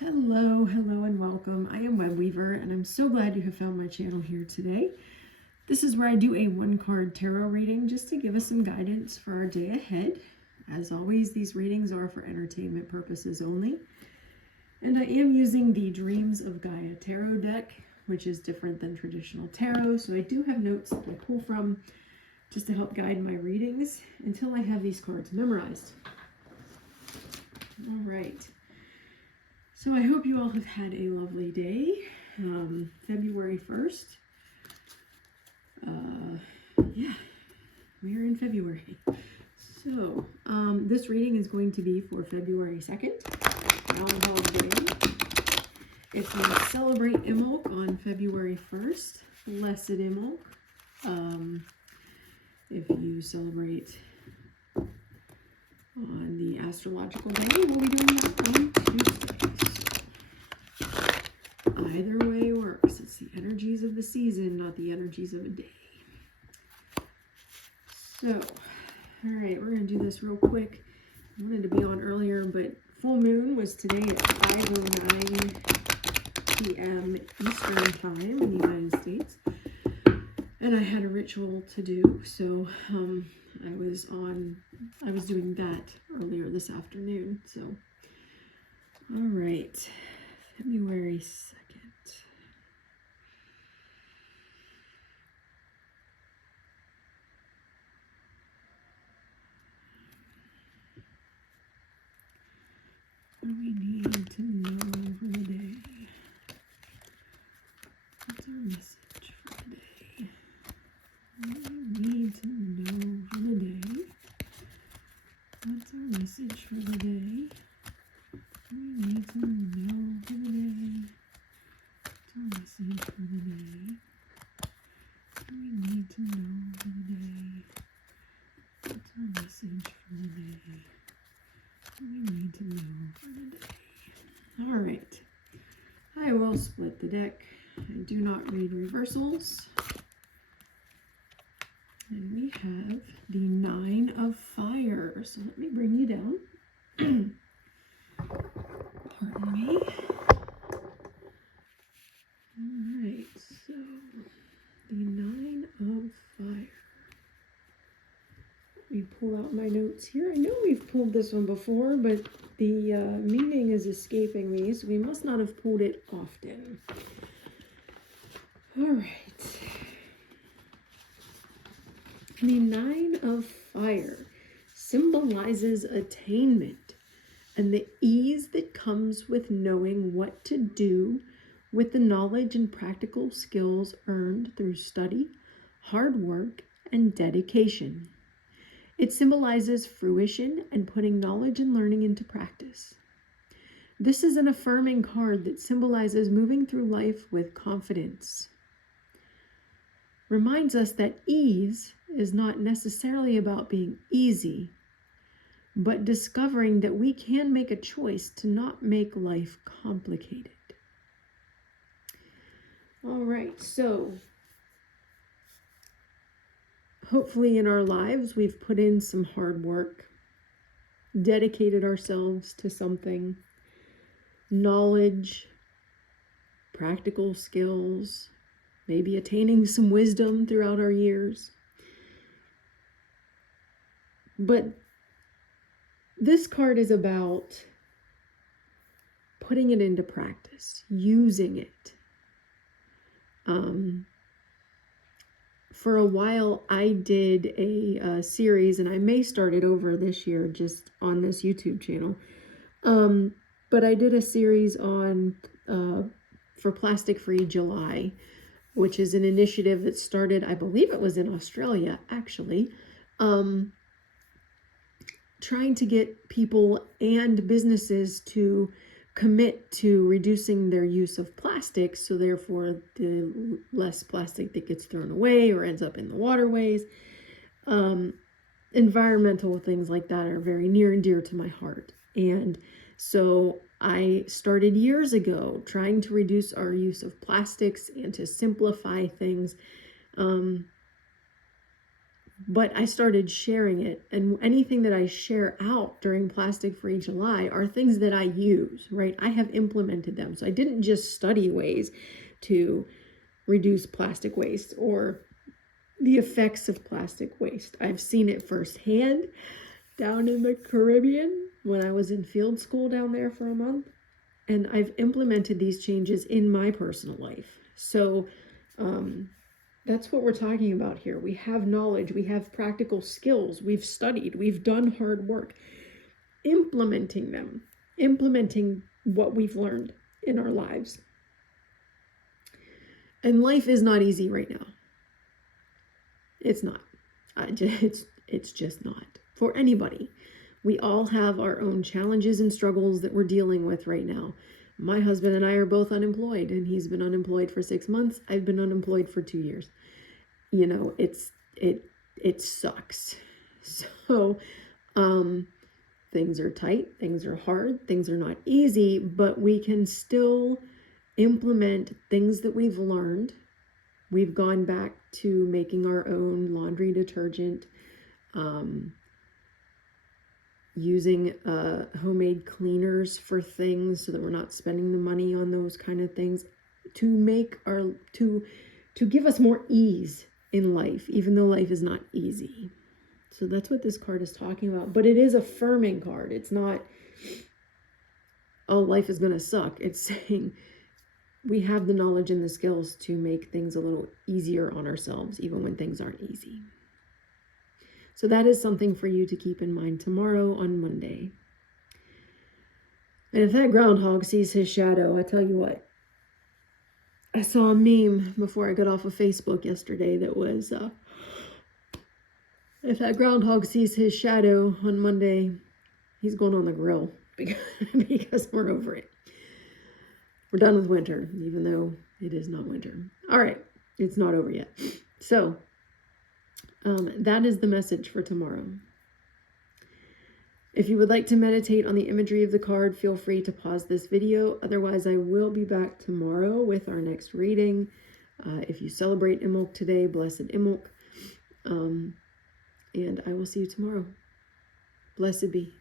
Hello, and welcome. I am Web Weaver, and I'm so glad you have found my channel here today. This is where I do a one-card tarot reading just to give us some guidance for our day ahead. As always, these readings are for entertainment purposes only. And I am using the Dreams of Gaia tarot deck, which is different than traditional tarot, so I do have notes that I pull from just to help guide my readings until I have these cards memorized. All right. So I hope you all have had a lovely day. February 1st. Yeah, we are in February. So this reading is going to be for February 2nd, Groundhog Day. If you celebrate Imbolc on February 1st, Blessed Imbolc. If you celebrate on the astrological day, we'll be doing that on Tuesday. Either way works. It's the energies of the season, not the energies of a day. So, all right, we're going to do this real quick. I wanted to be on earlier, but full moon was today at 5:09 p.m. Eastern Time in the United States. And I had a ritual to do, so I was doing that earlier this afternoon. So, all right, February 2nd. What do we need to know for the day? What's our message for the day? What do we need to know for the day? What's our message for the day? We need to know for the day. What's our message for the day? We need to know for the day. What's our message for the day? We need to know for the day. All right. I will split the deck. I do not read reversals. And we have the Nine of Fire. So let me bring you down. Pardon me. All right, so the Nine of Fire. Let me pull out my notes here. I know we've pulled this one before, but the meaning is escaping me, so we must not have pulled it often. All right. The Nine of Fire symbolizes attainment and the ease that comes with knowing what to do with the knowledge and practical skills earned through study, hard work, and dedication. It symbolizes fruition and putting knowledge and learning into practice. This is an affirming card that symbolizes moving through life with confidence. Reminds us that ease is not necessarily about being easy, but discovering that we can make a choice to not make life complicated. All right, so hopefully in our lives we've put in some hard work, dedicated ourselves to something, knowledge, practical skills, maybe attaining some wisdom throughout our years. But this card is about putting it into practice, using it. For a while, I did a series, and I may start it over this year just on this YouTube channel. But I did a series on for Plastic Free July, which is an initiative that started, I believe it was in Australia, actually, trying to get people and businesses to commit to reducing their use of plastic, so therefore the less plastic that gets thrown away or ends up in the waterways. Environmental things like that are very near and dear to my heart. And so I started years ago trying to reduce our use of plastics and to simplify things but I started sharing it. And anything that I share out during Plastic Free July are things that I use, right? I have implemented them. So I didn't just study ways to reduce plastic waste or the effects of plastic waste. I've seen it firsthand down in the Caribbean when I was in field school down there for a month. And I've implemented these changes in my personal life. So that's what we're talking about here. We have knowledge, we have practical skills, we've studied, we've done hard work. Implementing them, implementing what we've learned in our lives. And life is not easy right now. It's not. It's just not for anybody. We all have our own challenges and struggles that we're dealing with right now. My husband and I are both unemployed, and he's been unemployed for 6 months. I've been unemployed for 2 years. You know, it sucks. So, things are tight, things are hard, things are not easy, but we can still implement things that we've learned. We've gone back to making our own laundry detergent, using homemade cleaners for things so that we're not spending the money on those kind of things to make to give us more ease in life, even though life is not easy. So that's what this card is talking about. But it is affirming card. It's not, oh, life is going to suck. It's saying we have the knowledge and the skills to make things a little easier on ourselves, even when things aren't easy. So that is something for you to keep in mind tomorrow on Monday. And if that groundhog sees his shadow, I tell you what, I saw a meme before I got off of Facebook yesterday that was, if that groundhog sees his shadow on Monday, he's going on the grill because we're over it. We're done with winter, even though it is not winter. All right, it's not over yet. So, that is the message for tomorrow. If you would like to meditate on the imagery of the card, feel free to pause this video. Otherwise, I will be back tomorrow with our next reading. If you celebrate Imbolc today, blessed Imbolc. And I will see you tomorrow. Blessed be.